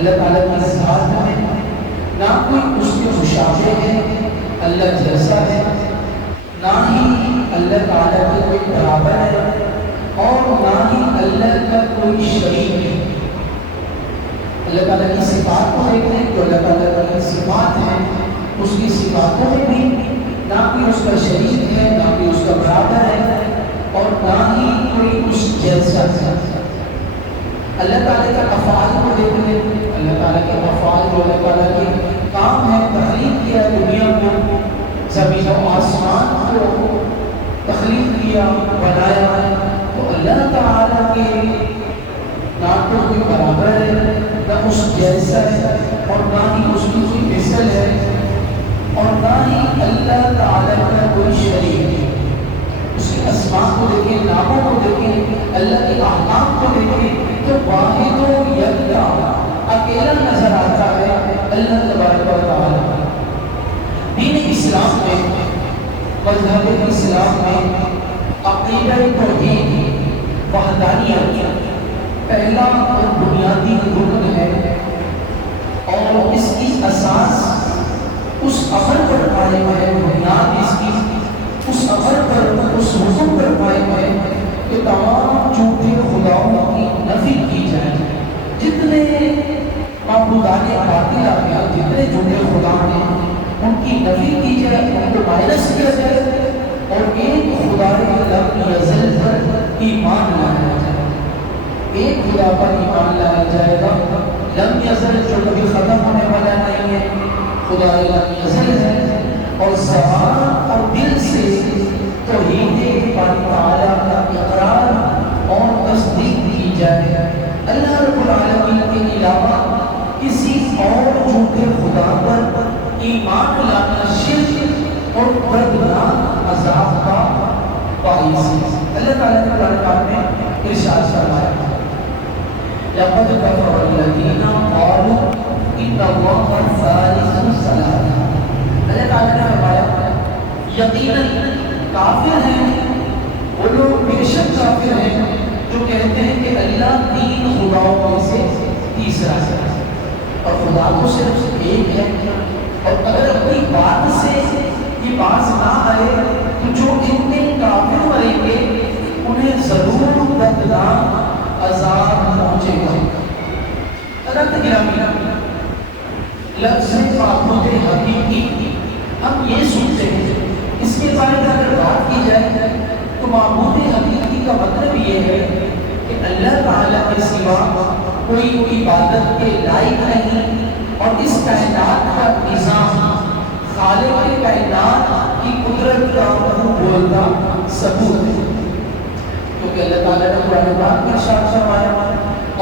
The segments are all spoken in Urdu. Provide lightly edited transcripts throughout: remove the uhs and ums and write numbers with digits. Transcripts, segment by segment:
اللہ تعالیٰ کی ذات میں نہ کوئی اس کے مشابہ ہے، اللہ جیسا ہے، نہ ہی اللہ تعالیٰ کے کوئی برابر ہے، اور نہ ہی اللہ کا کوئی شریک ہے۔ اللہ تعالیٰ کی صفات کو دیکھیں تو اللہ تعالیٰ کی صفات ہیں، اس کی صفاتوں میں بھی نہ کوئی اس کا شریک ہے، نہ کوئی اس کا برابر ہے، اور نہ ہی کوئی اس جیسا ہے۔ اللہ تعالیٰ کے افعال کو دیکھیں، اللہ تعالیٰ کے افعال جو اللہ تعالیٰ کے کام ہے، تخلیق کیا دنیا کو، زمین و آسمان کو تخلیق کیا، بنایا، تو اللہ تعالیٰ کے نہ تو کوئی برابر ہے، نہ اس جیسا ہے، اور نہ ہی اس کی کوئی مثل ہے، اور نہ ہی اللہ تعالیٰ کا کوئی شریک ہے۔ اس کے اسماء کو دیکھیں، ناموں کو دیکھیں، اللہ کے احکام کو دیکھیں، تو واحد و یکتا اکیلا نظر آتا ہے اللہ تبارک و تعالیٰ۔ دین اسلام میں، مذہب اسلام میں عقیدہ توحید وحدانیت پہلا اور بنیادی رکن ہے، اور اس کی اساس اس عمل پر قائم ہے، بنیاد اس کی اس عمل پر، اس حکم پر قائم ہے کہ تمام جھوٹے خداؤں کی نفی کی جائے۔ جتنے معبودان باطل آ گیا، جتنے جھوٹے خدا ہیں، ان کی نفی کی جائے، ان کو مائنس کیا جائے، اور ایک خدا لم یزل پر ایمان لایا جائے۔ ایک خدا پر ایمان لایا جائے گا، لم یزل جو کبھی ختم ہونے والا نہیں ہے، خدا لم یزل ہے، اور زبان اور دل سے توحید تعالیٰ کا اقرار اور تصدیق کی جائے۔ اللہ رب العالمین کے علاوہ کسی اور جھوٹے خدا پر ایمان لانا شرک اور دردناک عذاب کا باعث ہے۔ اللہ تعالیٰ نے قرآن پاک میں ارشاد فرمایا، لقد كفر الذين قالوا ان الله ثالث ثلاثة۔ اللہ تعالیٰ نے فرمایا یقیناً کافر ہیں وہ لوگ، بے شک کافر ہیں جو کہتے ہیں کہ اللہ تین خداؤں میں سے تیسرا ہے، اور خدا تو صرف ایک ہے۔ اور اگر اپنی بات سے یہ باز نہ آئے تو جو ان کے کافر مریں گے انہیں ضرور دردناک عذاب پہنچے گا۔ حضرت گرامی، لفظ معبود حقیقی ہم یہ سنتے ہیں، اس کے بارے میں اگر بات کی جائے تو معبود حقیقی کا مطلب یہ ہے کہ اللہ تعالیٰ کے سوا کوئی عبادت کے لائق نہیں، اور اس کائنات کا نظام خالق کائنات کی قدرت کا بولتا ثبوت ہے، کیونکہ اللہ تعالیٰ نے قرآن پاک میں ارشاد فرمایا،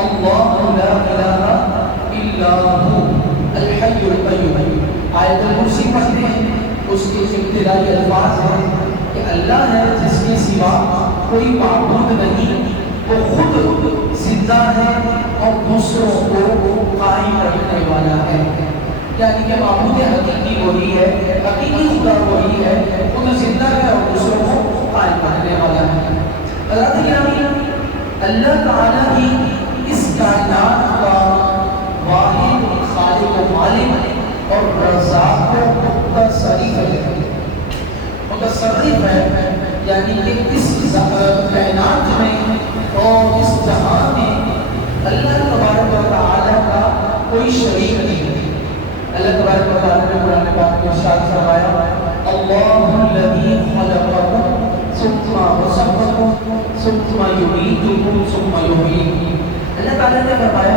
اللہ لا الہ الا ہو الحی القیوم۔ آیت الکرسی پڑھتے ہیں، اس کے ابتدائی الفاظ ہیں کہ اللہ ہے جس کے سوا کوئی معبود نہیں، وہ خود زندہ ہے اور دوسروں کو قائم رکھنے والا ہے۔ یعنی کہ معبود حقیقی وہی ہے، حقیقی خدا وہی ہے، وہ تو زندہ ہے اور دوسروں کو قائم رکھنے والا ہے۔ حضرت گرامی، اللہ تعالیٰ ہی اس کائنات کا واحد خالق و مالک اور رزاق و متصرف ہے، یعنی کہ اس کائنات میں اور اس جہاں میں اللہ تبارک و تعالیٰ کا کوئی شریک نہیں ہے۔ اللہ تبارک و تعالیٰ نے قرآن پاک میں ارشاد فرمایا، اللہ الذی خلقکم ثم رزقکم ثم یمیتکم ثم یحییکم۔ اللہ تعالیٰ نے فرمایا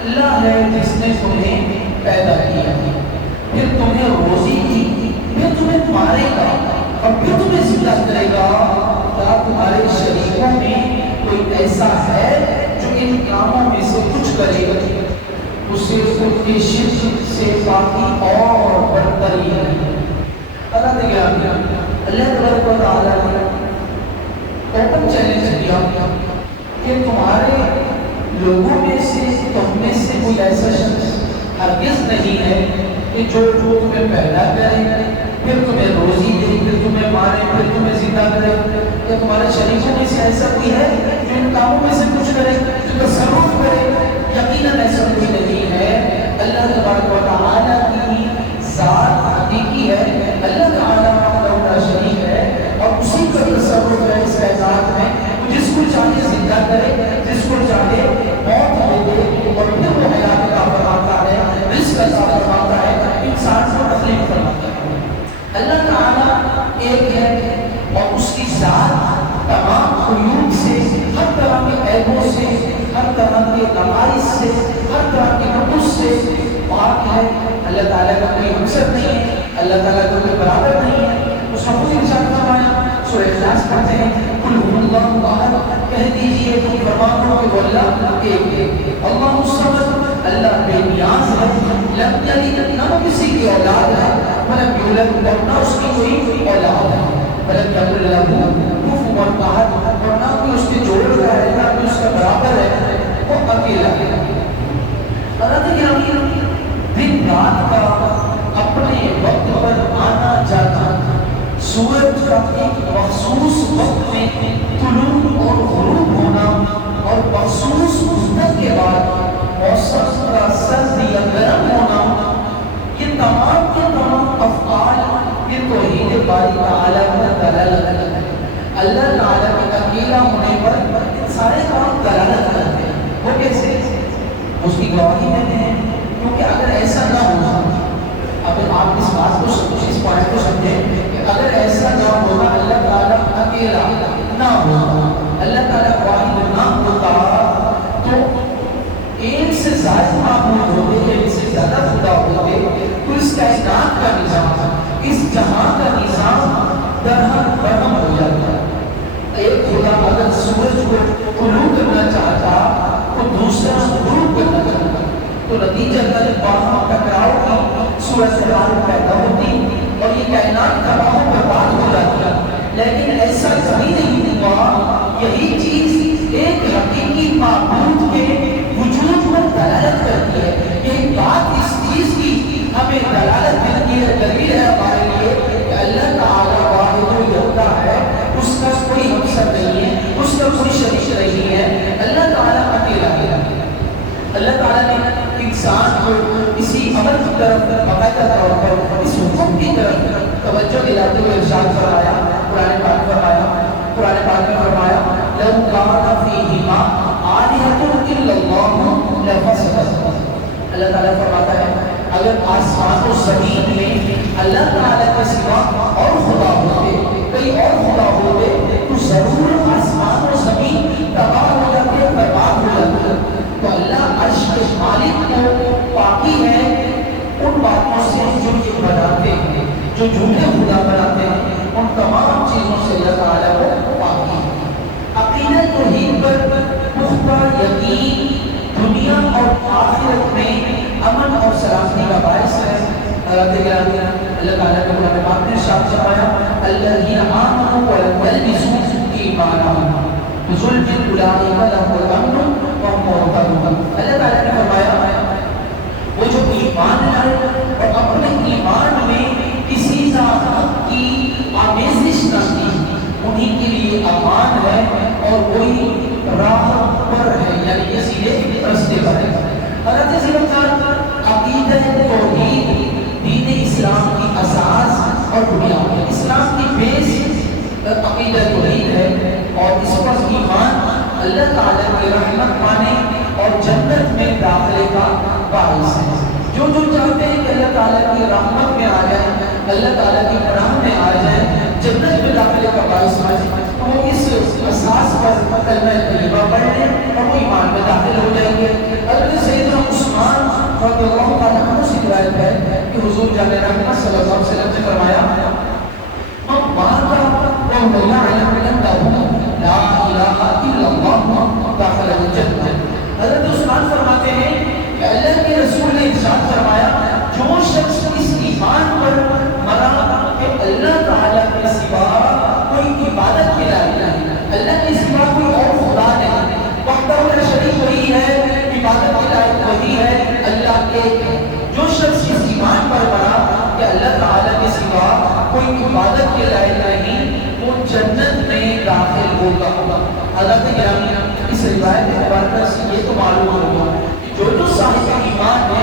اللہ ہے جس نے تمہیں پیدا کیا، پھر تمہیں روزی دی، پھر تمہیں مارے گا، اور پھر تمہیں زندہ کرے گا۔ کیا تمہارے شریکوں میں کوئی ایسا ہے جو ان کاموں میں سے کچھ کرے گا؟ اسے ان کے شرک سے باقی اور برتری ہے۔ اللہ نے کیا؟ اللہ تبارک و تعالیٰ نے اوپن چیلنج دیا کہ تمہارے لوگوں میں سے، تم میں سے کوئی ایسا شخص ہرگز نہیں ہے کہ جو تمہیں پیدا کرے، پھر تمہیں روزی دے، پھر تمہیں مارے، پھر تمہیں زندہ کرے۔ کہ تمہارے شریکوں میں سے ایسا کوئی ہے جو ان کاموں میں سے کچھ کرے، جو تصرف کرے؟ یقیناً ایسا اللہ تبارک و تعالیٰ کی ذات حقیقی ہے، اللہ تعالیٰ کا شریک ہے، اور اسی کا تصرف ہے اس کائنات میں، جس کو چاہے زندہ کرے، جس کو چاہے موت دے دے، اور پھر وہ حیات کا فرماتا ہے، رزق عطا فرماتا ہے، انسان کو تکلیف فرماتا ہے۔ اللہ تعالیٰ ایک ہے اور اس کی ذات تمام عیوب سے، ہر طرح کے عیبوں سے، ہر طرح کے نقائص سے، ہر طرح کے نقص سے پاک ہے۔ اللہ تعالیٰ کا کوئی ہمسر نہیں ہے، اللہ تعالیٰ کا کوئی برابر نہیں ہے۔ اس کا خود ارشاد فرمایا، سورہ اخلاص پڑھتے ہیں، قل هو اللہ احد، کہہ دیجئے تم فرمان کرو کہ وہ اللہ ایک ہے، اللہ الصمد، اللہ بے نیاز ہے، لم یلد، نہ کسی کی اولاد ہے، ولم یولد، اور نہ اس کی کوئی اولاد ہے، ولم یکن لہ کفوا احد، اور نہ کوئی اس کے جوڑ کا ہے، نہ کوئی اس کا برابر ہے، وہ اکیلا ہے۔ حضرت گرامی، دن رات کا اپنے وقت پر آنا جانا، سورج کا ایک مخصوص وقت میں طلوع اور غروب ہونا، اور مخصوص مدت کے بعد موسم کا سرد یا گرم ہونا، یہ تمام کے تمام افعال یہ توحید باری تعالیٰ کا دلالت ہے۔ اللہ تعالیٰ کے اکیلا ہونے پر ان سارے کام دلالت کرتے ہیں۔ وہ کیسے؟ اس کی گواہی دیتے ہیں، کیونکہ اگر ایسا نہ ہوتا، اگر آپ اس بات کو اس پوائنٹ کو سمجھیں کہ اگر ایسا نہ ہوتا، اللہ تعالیٰ اکیلا نہ ہوتا، اللہ تعالیٰ واحد نہ ہوتا، تو ایک سے زائد معبود ہوتے، ایک سے زیادہ خدا ہوتے، تو اس کائنات کا نظام، اس جہاں کا نظام درہم برہم ہو جاتا۔ ایک خدا اگر سورج کو طلوع کرنا چاہتا تو دوسرا غروب کرنا چاہتا، تو نتیجہ باہم ٹکراؤ کی صورت حال پیدا ہوتی اور یہ کائنات تباہ و برباد ہو جاتی۔ لیکن ایسا کبھی نہیں ہوا، یہی چیز ایک حقیقی معبود کے وجود پر دلالت کرتی ہے۔ یہ بات اس چیز کی ہمیں دلالت ملتی ہے، دلیل ہے ہمارے لیے کہ اللہ تعالیٰ واحد یکتا ہے، اس کا کوئی ہمسر نہیں ہے، اس کا کوئی شریک نہیں ہے، اللہ تعالیٰ اکیلا ہے۔ اللہ تعالیٰ نے انسان کو اسی عمل کی طرف باقاعدہ طور پر اس حکم کی طرف توجہ دلاتے ہوئے ارشاد فرمایا، قرآن پاک میں فرمایا لَوْ كَانَ فِيهِمَا آلِهَةٌ إِلَّا اللَّهُ لَفَسَدَتَا۔ اللہ تعالیٰ فرماتا ہے اگر آسمان و زمین میں اللہ تعالیٰ کے سوا اور خدا ہوتے، کئی اور خدا ہوتے، تو ضرور آسمان و زمین تباہ ہو جاتے، برباد ہو جاتے۔ تو اللہ عرش کے مالک کو پاکی ہے ان باتوں سے جو یہ بناتے ہیں، جو جھوٹے خدا بناتے ہیں، ان تمام چیزوں سے اللہ تعالیٰ کو پاکی ہے۔ عقیدہ توحید پر پختہ یقین دنیا اور آخرت میں امن اور سلامتی کا باعث ہے۔ اللہ تعالیٰ کے قرآن پاک نے ارشاد فرمایا الذین آمنوا ولم یلبسوا ایمانہم بظلم اولئک لہم الامن وہم مہتدون۔ اللہ تعالیٰ نے فرمایا وہ جو ایمان لائے اور اپنے ایمان میں کسی ذات کی آمیزش نہ کی، انہیں کے لیے امان ہے اور وہی راہ پر ہے، یعنی کہ سیدھے راستے پر ہے۔ حضرت زیادہ عقیدہ توحید دین اسلام کی اساس اور بنیاد ہے۔ اسلام کی بیس عقیدہ توحید ہے اور اس پر ایمان اللہ تعالیٰ کی رحمت پانے اور جنت میں داخلے کا باعث ہے۔ جو چاہتے ہیں کہ اللہ تعالیٰ کی رحمت میں آ جائے، اللہ تعالیٰ کی پناہ میں آ جائے، جنت میں داخلے کا باعث ہے، وہ اس اساس پر کلمہ طیبہ پڑھ لیں اور وہ ایمان میں داخل ہو جائیں گے۔ حضرت سیدنا عثمان رضی اللہ تعالیٰ عنہ سے روایت ہے کہ حضور جان رحمت صلی اللہ علیہ وسلم نے فرمایا لا الہ الا اللہ داخل الجنہ۔ حضرت عثمان فرماتے ہیں کہ اللہ کے رسول نے ارشاد فرمایا جو شخص اس ایمان پر مرا کہ اللہ تعالیٰ کے سوا کوئی عبادت کے لائق نہیں، اللہ کے سوا کوئی اور خدا نہیں، وحدہ لا شریک وہی ہے، عبادت کے لائق وہی ہے، اللہ ایک ہے۔ جو شخص اس ایمان پر مرا کہ اللہ تعالیٰ کے سوا کوئی عبادت کے لائق نہیں، وہ جنت میں داخل ہوگا۔ حضرت گرامی اس روایت مبارکہ سے یہ تو معلوم ہوگا کہ جو صاحب ایمان ہے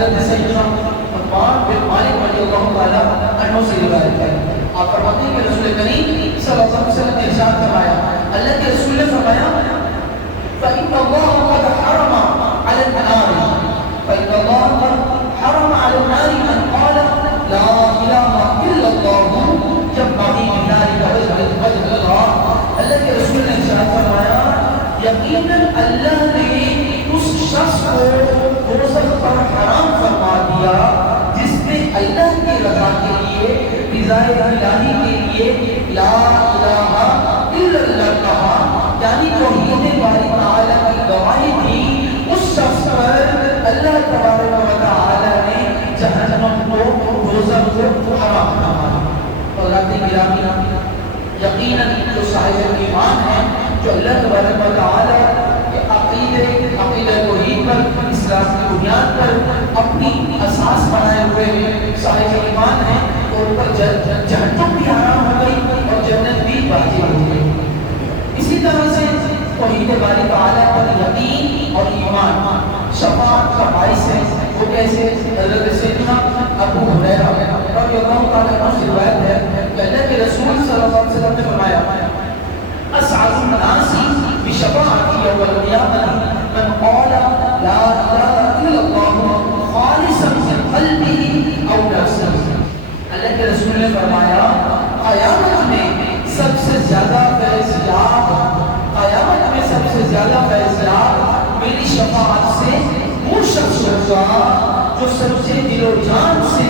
حضرت سیدنا عثمان بن مالک رضی اللہ تعالیٰ عنہ سے روایت ہے. آپ فرماتے ہیں کہ رسول کریم صلی اللہ علیہ وسلم نے ارشاد فرمایا, اللہ کے رسول نے فرمایا فَإِنَّ اللَّهَ قَدْ حَرَمَ عَلَى النَّارِ فَإِنَّ اللَّهَ قَدْ حَرَمَ عَلَى النَّارِ مَنْ قَالَ لَا إِلَهَ إِلَّا اللَّهُ يَبْتَغِي بِذَلِكَ وَجْهَ اللَّهِ. اللہ کے رسول نے ارشاد فرمایا یقیناً اللہ نے اس شخص کو دوزخ پر حرام فرما دیا جس نے اللہ کی رضا کے لیے, رضا الہی کے لیے لا الہ الا اللہ کہا, یعنی توحید باری تعالیٰ کی گواہی دی. اس شخص پر اللہ تبارک و تعالیٰ نے جہنم کو, دوزخ کو حرام فرما دیا. اولاد گرامی, یقیناً جو صاحب ایمان ہے, جو اللہ تبارک و تعالیٰ کے عقیدہ توحید پر, اسلام کی بنیاد پر اپنی اساس بنائے ہوئے ہیں, صاحب ایمان ہیں, اور پر جہنم بھی حرام ہو گئی اور جنت بھی واجب ہو گئی. اسی طرح سے توحید باری تعالیٰ پر یقین اور ایمان شفاعت کا باعث ہے. وہ کیسے؟ حضرت سیدنا ابو ہریرہ رضی اللہ تعالیٰ عنہ سے روایت ہے کہ اللہ کے رسول صلی اللہ علیہ وسلم نے فرمایا اسعد الناس بشفاعتی یوم القیامۃ من قال لا الہ الا اللہ خالصا من قلبہ او نفسہ. اللہ کے رسول نے فرمایا قیامت میں سب سے زیادہ فیضیاب, قیامت میں سب سے زیادہ فیضیاب میری شفاعت سے وہ شخص ہوگا جو سب سے دل و جان سے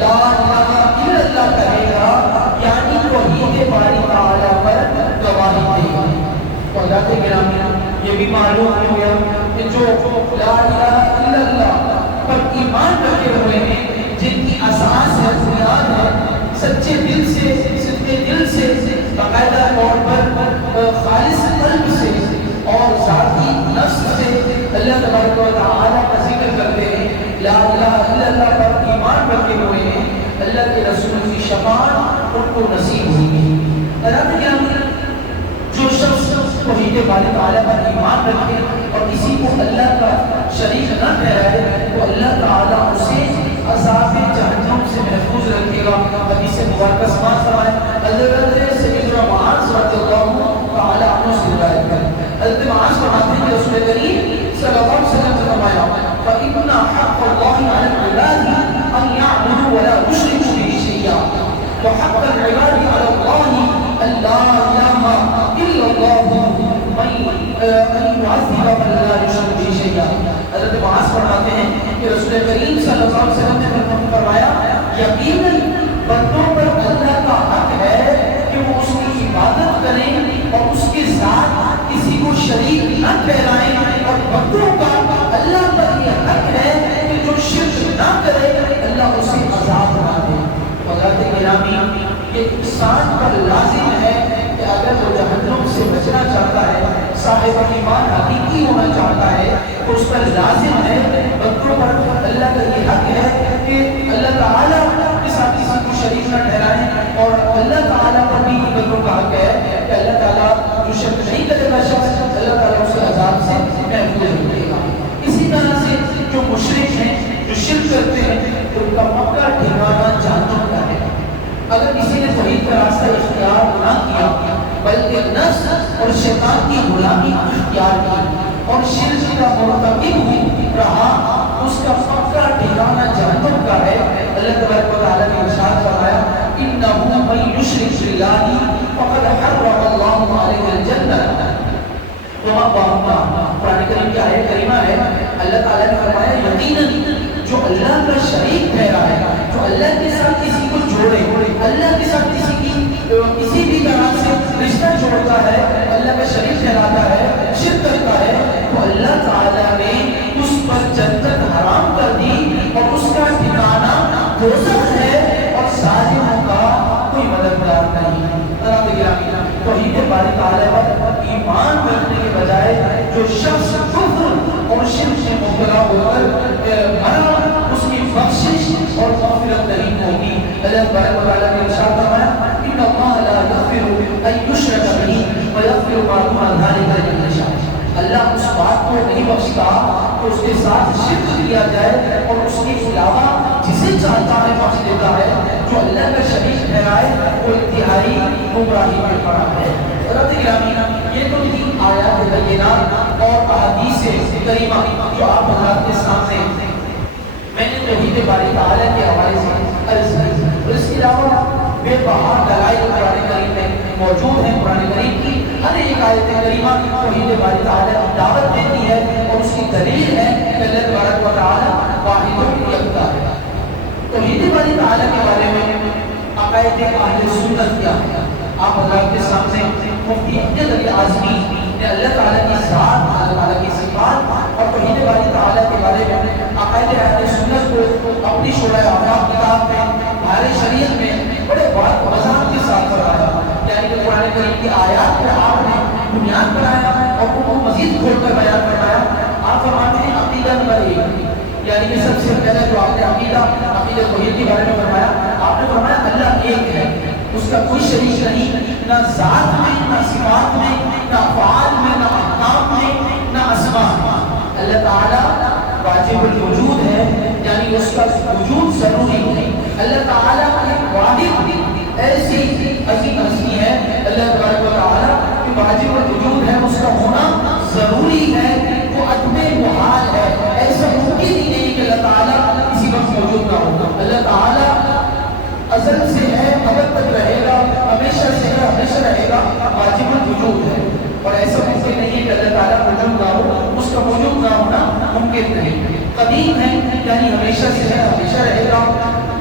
لا الہ الا اللہ کہے گا, یعنی توحید باری تعالیٰ پر گواہی دے گا. حضرات گرامی, یہ بھی معلوم ہو گیا کہ جو لا الہ الا اللہ پر ایمان رکھے ہوئے ہیں, جن کی اساس ہے, بنیاد ہے, سچے دل سے باقاعدہ طور پر خالص قلب سے اور ذاتی نفس سے اللہ تبارک و تعالیٰ کا ذکر کرتے ہیں, لا الہ الا اللہ پر ایمان رکھے ہوئے ہیں, اللہ کے رسول کی شفاعت ان کو نصیب ہوئی. حضرات گرامی, جو شخص توحید باری تعالیٰ پر ایمان رکھے اور کسی کو اللہ کا شریک نہ ٹھہرائے, تو اللہ تعالیٰ اسے عذاب جہنم سے محفوظ رکھے گا. حدیث مبارکہ سماعت فرمائے حضرت سیدنا معاذ رضی اللہ تعالیٰ عنہ سے روایت ہے. حضرت معاذ فرماتے ہیں کہ رسول کریم صلی اللہ علیہ وسلم نے فرمایا فَإِنَّ حَقَّ اللَّهِ عَلَى الْعِبَادِ أَن يَعْبُدُوا وَلَا يُشْرِكُوا بِهِ شَيْئًا وَحَقَّ الْعِبَادِ عَلَى اللَّهِ أَن لَّا إِلَٰهَ إِلَّا اللَّهُ أَن يُعَذِّبَ مَن لَّا يُشْرِكُ بِهِ شَيْئًا. حضرت معاذ فرماتے ہیں کہ رسول کریم صلی اللہ علیہ وسلم نے فرمایا یقیناً بندوں پر اللہ کا حق ہے کہ وہ اس کی عبادت کریں اور اس کے ساتھ کسی کو شریک نہ ٹھہرائیں, اور بندوں کا اللہ پر یہ حق ہے کہ جو شرک نہ کرے اللہ اسے عذاب نہ دے. حضرات گرامی, یہ انسان پر لازم ہے کہ اگر وہ جہنم سے بچنا چاہتا ہے, صاحب ایمان حقیقی ہونا چاہتا ہے, تو اس پر لازم ہے, بندوں پر اللہ کا یہ حق ہے کہ اللہ تعالیٰ کے ساتھ کسی کو شریک نہ ٹھہرائیں, اور اللہ تعالیٰ پر بھی یہ بندوں کا حق ہے کہ اللہ تعالیٰ جو شرک نہیں کرے گا شخص, اللہ تعالیٰ اسے عذاب سے محفوظ رکھے گا. اسی طرح سے جو مشرک ہیں, جو شرک کرتے ہیں, ان کا پکا ٹھکانہ جہنم کا ہے. اگر کسی نے توحید کا راستہ اختیار نہ کیا بلکہ نفس اور شیطان کی غلامی اختیار کی اور شرک کا مرتکب رہا, اس کا پکا ٹھکانہ جہنم کا ہے. اللہ تبارک و تعالیٰ نے ارشاد فرمایا انہ من یشرک باللہ فقد حرم اللہ علیہ الجنہ وما النار. قرآن کریم کی آیت کریمہ ہے, اللہ تعالیٰ نے فرمایا یقیناً جو اللہ کا شریک ٹھہرا ہے, جو اللہ کے ساتھ کسی کو جوڑے, اللہ کے ساتھ کسی بھی طرح سے رشتہ جوڑتا ہے, اللہ کا شریک ٹھہراتا ہے, شرک کرتا ہے, تو اللہ تعالیٰ نے اس پر جنت حرام کر دی اور اس کا ٹھکانہ دوزخ ہے, اور ظالموں کا کوئی مددگار نہیں. توحید باری تعالیٰ پر ایمان رکھنے کے بجائے جو شخص کفر اور شرک سے مبتلا ہو کر مرا, اس کی بخشش اور مغفرت نہیں ہوگی. اللہ تبارک و تعالیٰ نے ارشاد فرمایا ان اللہ لا یغفر ان یشرک بہ ویغفر ما دون ذلک لمن یشاء. اللہ اس بات کو نہیں بخشتا کہ اس کے ساتھ شرک کیا جائے اور اس کے علاوہ جسے چاہتا ہے بخش دیتا ہے. جو اللہ کا شریک ٹھہرائے وہ انتہائی گمراہی میں پڑا ہے. رب گرامی، یہ تو تھی آیات بینات اور احادیث کریمہ جو آپ حضرات کے سامنے میں نے توحید باری تعالیٰ کے حوالے سے عرض کی. اور اس کے علاوہ بے بہا دلائل قرآن کریم میں موجود ہیں. قرآن کریم کی ہر ایک آیت کریمہ توحید باری تعالیٰ کی دعوت دیتی ہے اور اس کی دلیل ہے کہ اللہ تبارک و تعالیٰ واحد یکتا ہے. توحید باری تعالیٰ کے بارے میں عقائد اہل سنت کیا ہے؟ آپ حضرات کے سامنے مفتی امجد علی اعظمی نے اللہ تعالیٰ کی ذات، اللہ تعالیٰ کی صفات اور توحید باری تعالیٰ کے بارے میں عقائد اہل سنت کو اپنی شورۂ آفاق کتاب میں بہار شریعت میں بڑے بات وضاحت کے ساتھ بتایا. یعنی کہ قرآن کریم کی آیات کو آپ نے بنیاد بنایا اور ان کو مزید کھول کر بیان کروایا. آپ فرماتے ہیں عقیدہ نمبر 1، یعنی کہ سب سے پہلے جو آپ نے عقیدہ توحید کے بارے میں فرمایا، آپ نے فرمایا اللہ ایک ہے، اس کا کوئی شریک نہیں، نہ ذات میں، نہ صفات میں، نہ افعال میں، نہ احکام میں، نہ اسماء. اللہ تعالیٰ واجب الوجود ہے، یعنی اس کا وجود ضروری ہے. اللہ تعالیٰ ایک واحد ایسی عظیم ہستی ہے اللہ تبارک و تعالیٰ کہ واجب الوجود ہے، اس کا ہونا ضروری ہے، وہ عدم محال ہے. ایسا ممکن ہی نہیں کہ اللہ تعالیٰ کسی وقت موجود نہ ہوگا. اللہ تعالیٰ ازل سے ہے، ابد تک رہے گا، ہمیشہ سے ہے، ہمیشہ رہے گا، واجب الوجود ہے. اور ایسا ممکن نہیں کہ اللہ تعالیٰ موجود نہ ہو، اس کا موجود نہ ہونا ممکن نہیں. قدیم ہے یعنی ہمیشہ سے ہے، ہمیشہ رہے گا.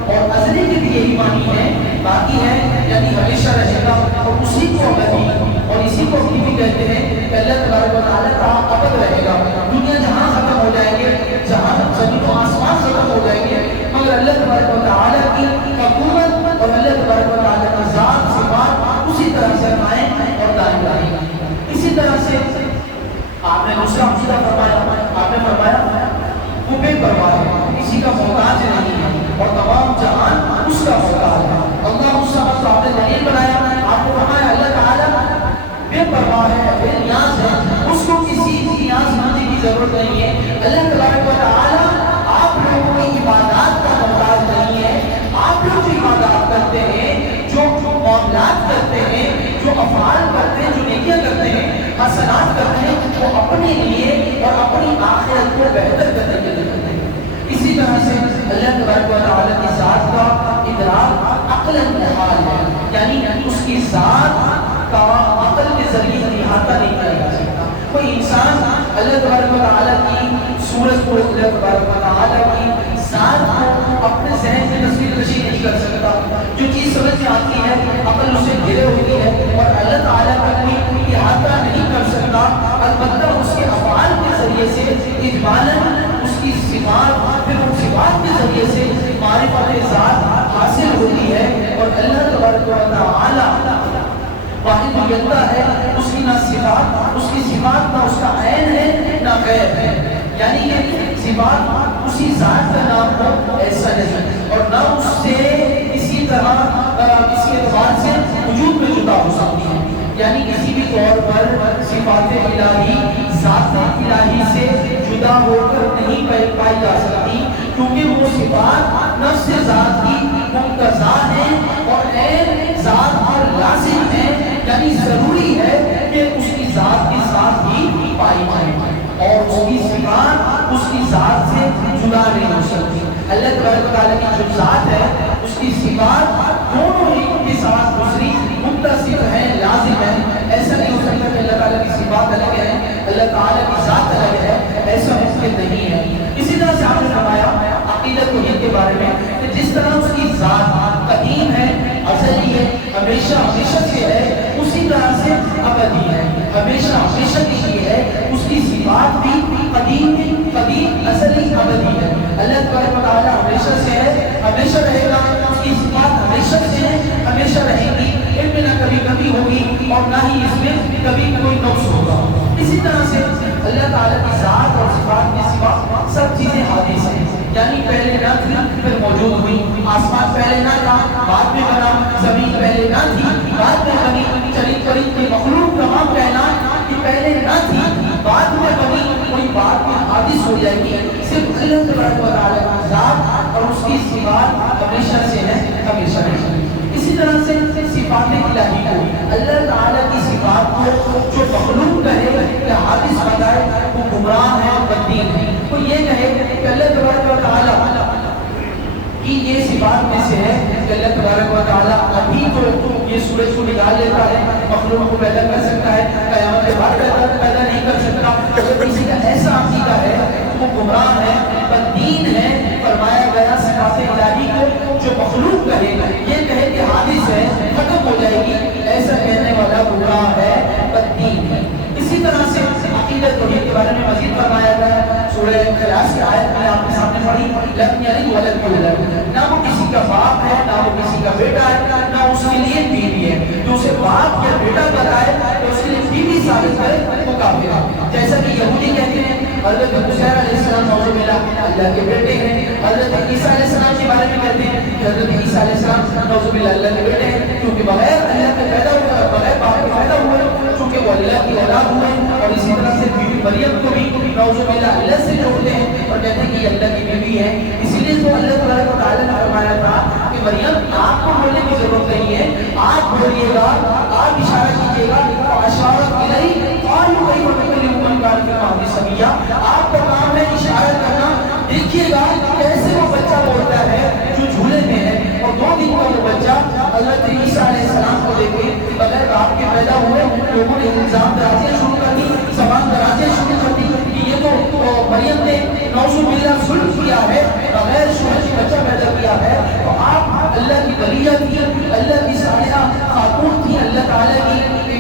اور ازلی کے بھی یہی معنی ہے، باقی ہے یعنی ہمیشہ رہے گا. اور اسی کو ابدی اور اسی کو بھی کہتے ہیں کہ اللہ تبارک و تعالیٰ کا ابد رہے گا. دنیا جہاں ختم ہو جائے گی، جہاں زمین و آسمان ختم ہو جائیں گے، مگر اللہ تبارک و تعالیٰ کی حکومت اور اللہ تبارک و تعالیٰ کا ذات صفات اسی طرح سے قائم اور دائم رہے گا. اسی طرح سے آپ نے دوسرا عقیدہ فرمایا، آپ نے فرمایا وہ بے پرواہ ہے، کسی کا محتاج نہیں ہے اور تمام جہان اس کا محتاج ہے. اللہ اس سمجھ آپ نے دلیل بنایا، آپ نے فرمایا اللہ تعالیٰ بے پرواہ ہے، بے نیاز ہے، اس کو کسی نیاز مندی کی ضرورت نہیں ہے. اللہ تبارک و تعالیٰ آپ لوگوں کی عبادات کا محتاج نہیں ہے. آپ لوگ جو عبادات کرتے ہیں، جو معاملات کرتے ہیں، جو افعال کرتے ہیں، جو نیکیاں کرتے ہیں، حسنات کرتے ہیں، وہ اپنے لیے اور اپنی آخرت کو بہتر کرنے کے لیے کرتے ہیں. اسی طرح سے اللہ تبارک و تعالیٰ کی ذات کا ادراک عقل محال ہے، یعنی اس کی ذات کا عقل کے ذریعے احاطہ نہیں کیا جا سکتا. کوئی انسان اللہ تبارک و تعالیٰ کی صورت کو، اللہ تبارک و تعالیٰ کی ذات کو اپنے ذہن سے تصویر کشی نہیں کر سکتا. جو چیز سمجھ میں آتی ہے عقل اسے گھیرے ہوتی ہے اور اللہ تعالیٰ کا کوئی احاطہ نہیں کر سکتا. البتہ اس کے افعال کے ذریعے سے اجمالاً اس کی صفات، پھر ان صفات کے ذریعے سے معرفت ذات حاصل ہوتی ہے. اور اللہ تبارک و تعالیٰ واحد یکتا ہے، اس کی نہ صفات، اس کی صفات نہ اس کا عین ہے نہ غیر ہے. یعنی کہ صفات اسی ذات کا نام ہو ایسا نہیں، اور نہ اس سے کسی طرح کسی اعتبار سے وجود میں جدا ہو سکتی ہے. یعنی کسی بھی طور پر صفات الہی ذات الہی سے جدا ہو کر نہیں پائی جا سکتی، کیونکہ وہ صفات نفس ذات کی مقتضا ہیں اور عین ذات پر لازم ہیں. یعنی ضروری ہے کہ اس کی ذات کے ساتھ ہی پائی جائے اور اس کی صفات اس کی ذات سے جدا نہیں ہو سکتی. اللہ تبارک و تعالیٰ کی جو ذات ہے اس کی صفات دونوں ہی کے ساتھ دوسری متصف ہیں، لازم ہے. ایسا نہیں ہو سکتا کہ اللہ تعالیٰ کی صفات الگ ہے، اللہ تعالیٰ کی ذات الگ ہے، ایسا ممکن نہیں ہے. اسی طرح سے آپ نے فرمایا عقیدت توحید کے بارے میں کہ جس طرح اس کی ذات قدیم ہے، ازلی ہے، ہمیشہ ہمیشہ سے ہے، اسی طرح سے ابدی ہے، ہمیشہ ہمیشہ کی ہی ہے. اس کی صفات بھی قدیم ازلی ابدی ہے. اللہ تبارک و تعالیٰ ہمیشہ سے ہے، ہمیشہ رہے گا. اس کی صفات ہمیشہ سے ہے، ہمیشہ رہے گی. ان میں نہ کبھی کمی ہوگی اور نہ ہی اس میں کبھی کوئی نقص ہوگا. اسی طرح سے اللہ تعالیٰ کی ذات اور صفات کے سوا سب چیزیں حادث ہیں، یعنی پہلے نہ تھی پھر موجود ہوئی. آسمان پہلے نہ تھا بعد میں بنا، زمین پہلے نہ تھی بعد میں بنی. چلی پڑی کی مخلوق تمام کائنات کی پہلے نہ تھی بعد صفات الہی کو، اللہ تعالیٰ کی صفات کو جو مخلوق کہے کہ حادث بتائے وہ گمراہ ہے، بدین ہے. وہ یہ کہے کہ اللہ تبارک و تعالیٰ کی یہ صفات میں سے ہے کہ اللہ تبارک و تعالیٰ ابھی تو یہ سورج کو نکال لیتا ہے، مخلوق کو پیدا کر سکتا ہے، قیامت کے بعد پیدا نہیں کر سکتا. اگر کسی کا ایسا عقیدہ ہے وہ گمراہ ہے، بدین ہے. فرمایا گیا صفات الہی کو جو مخلوق کہے، یہ کہے کہ حادث ہے، ختم ہو جائے گی، ایسا کہنے والا گمراہ ہے، بدین ہے. اسی طرح سے عقیدت توحید کے بارے میں مزید فرمایا گیا سورہ اخلاص کی آیت میں آپ کے سامنے پڑھی، لم یلد ولم یولد، نہ وہ کسی کا باپ ہے نہ وہ کسی کا بیٹا ہے نہ اس کے لیے بیوی ہے. جو اسے باپ یا بیٹا بتائے تو اس کے لیے بیوی ثابت کرے وہ کافر ہے. جیسا کہ یہودی کہتے ہیں حضرت عزیر علیہ السلام نعوذ باللہ اللہ کے بیٹے ہیں، حضرت عیسیٰ علیہ السلام کے بارے میں کہتے ہیں کہ حضرت عیسیٰ علیہ السلام نعوذ باللہ اللہ کے بیٹے ہیں، کیونکہ بغیر اللہ کے پیدا ہوئے، بغیر باپ کے پیدا ہوئے، چونکہ وہ اللہ کی اولاد ہوئے. اور اسی طرح سے بیوی مریم کو بھی نعوذ باللہ اللہ سے جوڑتے ہیں اور کہتے ہیں کہ یہ اللہ کی بیوی ہے. اسی لیے تو اللہ تبارک و تعالیٰ نے فرمایا تھا کہ مریم آپ کو بولنے کی ضرورت نہیں ہے، آپ بولیے گا، آپ اشارہ کیجیے گا. اشارت الیہ قالوا کیف نکلم من کان فی المہد صبیا، آپ کا کام ہے اشارہ کرنا. دیکھیے گا کیسے وہ بچہ بولتا ہے جو جھولے میں ہے. اور 2 دن کا وہ بچہ حضرت عیسیٰ علیہ السلام کو دیکھ کے بغیر باپ کے پیدا ہوئے لوگوں نے الزام درازیاں شروع کر دی، سوال درازیاں شروع کر دی کہ یہ تو مریم نے نعوذ باللہ ظلم کیا ہے، بغیر شوہر کی بچہ پیدا کیا ہے. تو آپ اللہ کی ولیہ تھی، اللہ کی صالحہ خاتون تھی، اللہ تعالیٰ کی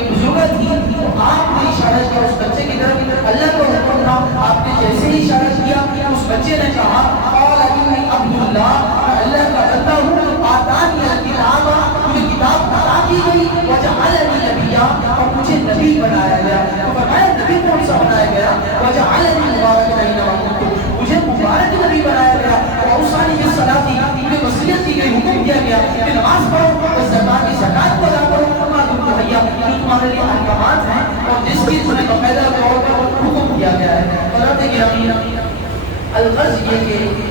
بزرگہ تھی. تو آپ نے اشارہ کیا اس بچے کی طرف، اللہ کا حکم تھا. آپ نے جیسے ہی اشارہ کیا اس بچے نے کہا قال انی عبد اللہ، اللہ کا بندہ ہوں، آتانی الکتاب، مجھے کتاب عطا کی گئی، وجعلنی نبیا، اور مجھے نبی بنایا گیا. تو فرمایا نبی کون سا بنایا گیا؟ وجعلنی مبارکا اینما کنت، مجھے مبارک نبی بنایا گیا. واوصانی بالصلاۃ، مجھے وصیت کی گئی، حکم دیا گیا کہ نماز پڑھو اور زکات کی زکات کو ادا کرو، ما دمت حیا، یہ تمہارے لیے احکامات ہیں اور جس کی تمہیں باقاعدہ طور پر حکم دیا گیا ہے. حضرت گرامی، الغرض یہ کہ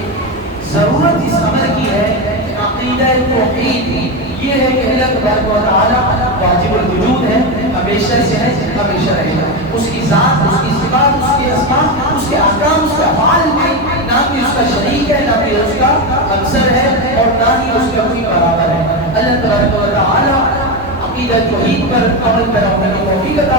ضرورت اس امر کی ہے کہ عقیدہ توحید یہ ہے کہ اللہ تبارک و تعالیٰ واجب الوجود ہے، ہمیشہ سے ہے، ہمیشہ رہے گا. اس کی ذات، اس کی صفات، اس کے اسماء، اس کے احکام، اس کے افعال میں نہ کہ اس کا شریک ہے، نہ کہ اس کا عنصر ہے، اور نہ ہی اس کا کوئی برابر ہے. اللہ تبارک و تعالیٰ عقیدہ توحید پر عمل پیرا ہونے کی توفیق عطا